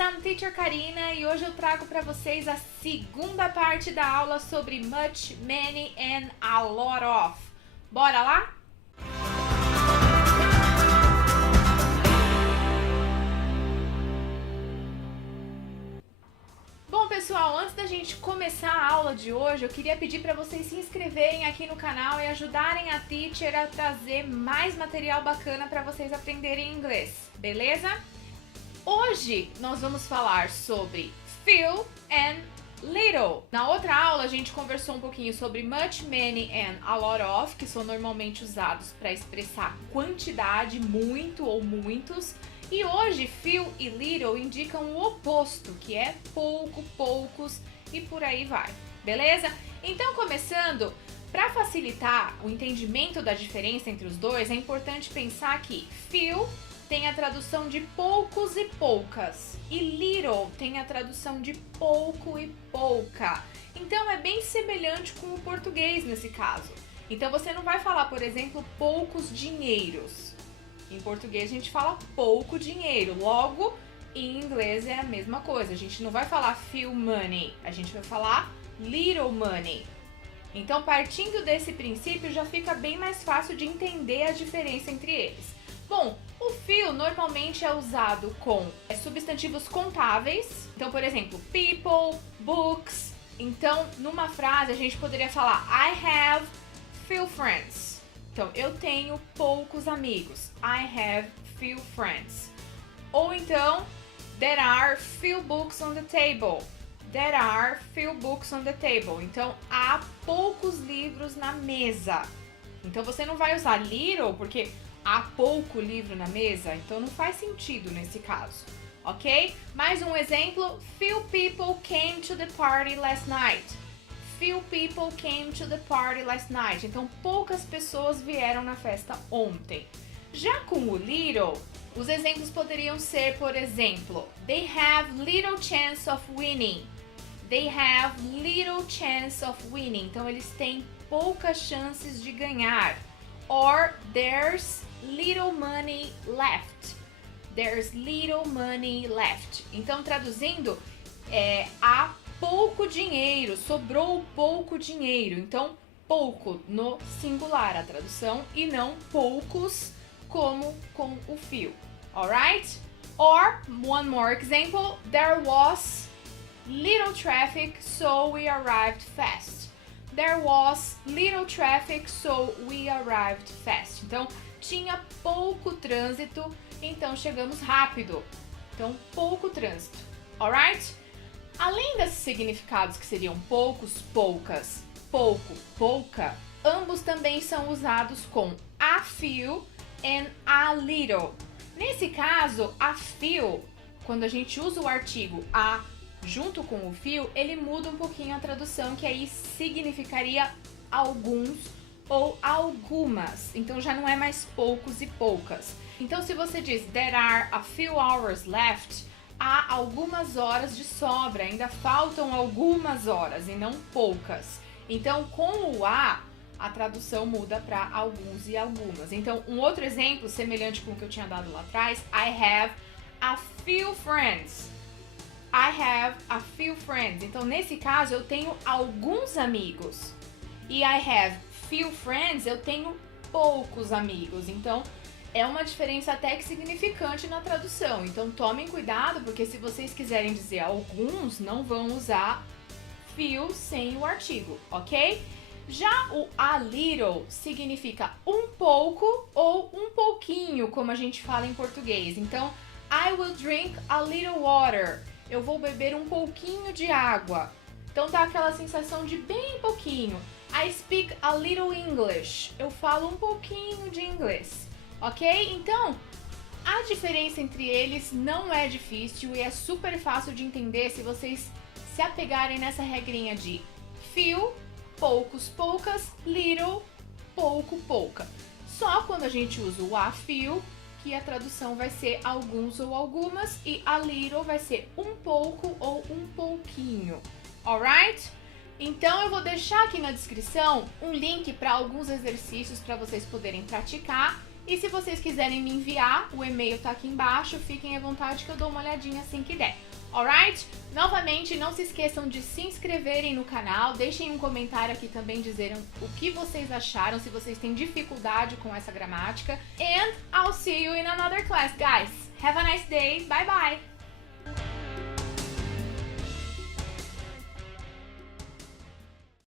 I'm Teacher Karina e hoje eu trago para vocês a segunda parte da aula sobre much, many and a lot of. Bora lá? Bom, pessoal, antes da gente começar a aula de hoje, eu queria pedir para vocês se inscreverem aqui no canal e ajudarem a Teacher a trazer mais material bacana para vocês aprenderem inglês, beleza? Hoje nós vamos falar sobre few and little. Na outra aula a gente conversou um pouquinho sobre much, many and a lot of, que são normalmente usados para expressar quantidade, muito ou muitos. E hoje few e little indicam o oposto, que é pouco, poucos e por aí vai, beleza? Então, começando, para facilitar o entendimento da diferença entre os dois, é importante pensar que few tem a tradução de poucos e poucas, e little tem a tradução de pouco e pouca. Então é bem semelhante com o português nesse caso. Então você não vai falar, por exemplo, poucos dinheiros. Em português a gente fala pouco dinheiro, logo em inglês é a mesma coisa. A gente não vai falar few money, a gente vai falar little money. Então, partindo desse princípio, já fica bem mais fácil de entender a diferença entre eles. Bom, o few normalmente é usado com substantivos contáveis. Então, por exemplo, people, books. Então, numa frase a gente poderia falar I have few friends. Então, eu tenho poucos amigos. I have few friends. Ou então, there are few books on the table. There are few books on the table. Então, há poucos livros na mesa. Então, você não vai usar little porque há pouco livro na mesa, então não faz sentido nesse caso, ok? Mais um exemplo, few people came to the party last night. Few people came to the party last night. Então, poucas pessoas vieram na festa ontem. Já com o little, os exemplos poderiam ser, por exemplo, they have little chance of winning. They have little chance of winning. Então, eles têm poucas chances de ganhar. Or there's little money left. There's little money left. Então, traduzindo, há pouco dinheiro, sobrou pouco dinheiro. Então, pouco no singular a tradução e não poucos como com o few. Alright? Or, one more example, there was little traffic, so we arrived fast. There was little traffic, so we arrived fast. Então, tinha pouco trânsito, então chegamos rápido. Então, pouco trânsito. Alright? Além desses significados que seriam poucos, poucas, pouco, pouca, ambos também são usados com a few and a little. Nesse caso, a few, quando a gente usa o artigo a junto com o few, ele muda um pouquinho a tradução, que aí significaria alguns ou algumas. Então já não é mais poucos e poucas. Então se você diz there are a few hours left, há algumas horas de sobra, ainda faltam algumas horas e não poucas. Então com o a tradução muda para alguns e algumas. Então um outro exemplo semelhante com o que eu tinha dado lá atrás, I have a few friends. I have a few friends. Então, nesse caso, eu tenho alguns amigos. E I have few friends, eu tenho poucos amigos. Então, é uma diferença até que significante na tradução. Então, tomem cuidado, porque se vocês quiserem dizer alguns, não vão usar few sem o artigo, ok? Já o a little significa um pouco ou um pouquinho, como a gente fala em português. Então, I will drink a little water. Eu vou beber um pouquinho de água. Então dá aquela sensação de bem pouquinho. I speak a little English. Eu falo um pouquinho de inglês. Ok? Então, a diferença entre eles não é difícil e é super fácil de entender se vocês se apegarem nessa regrinha de few, poucos, poucas, little, pouco, pouca. Só quando a gente usa o a few, que a tradução vai ser alguns ou algumas e a little vai ser um pouco ou um pouquinho, alright? Então eu vou deixar aqui na descrição um link para alguns exercícios para vocês poderem praticar E se vocês quiserem me enviar, o e-mail tá aqui embaixo, fiquem à vontade que eu dou uma olhadinha assim que der. Alright? Novamente, não se esqueçam de se inscreverem no canal, deixem um comentário aqui também dizendo o que vocês acharam, se vocês têm dificuldade com essa gramática. And I'll see you in another class, guys. Have a nice day. Bye bye!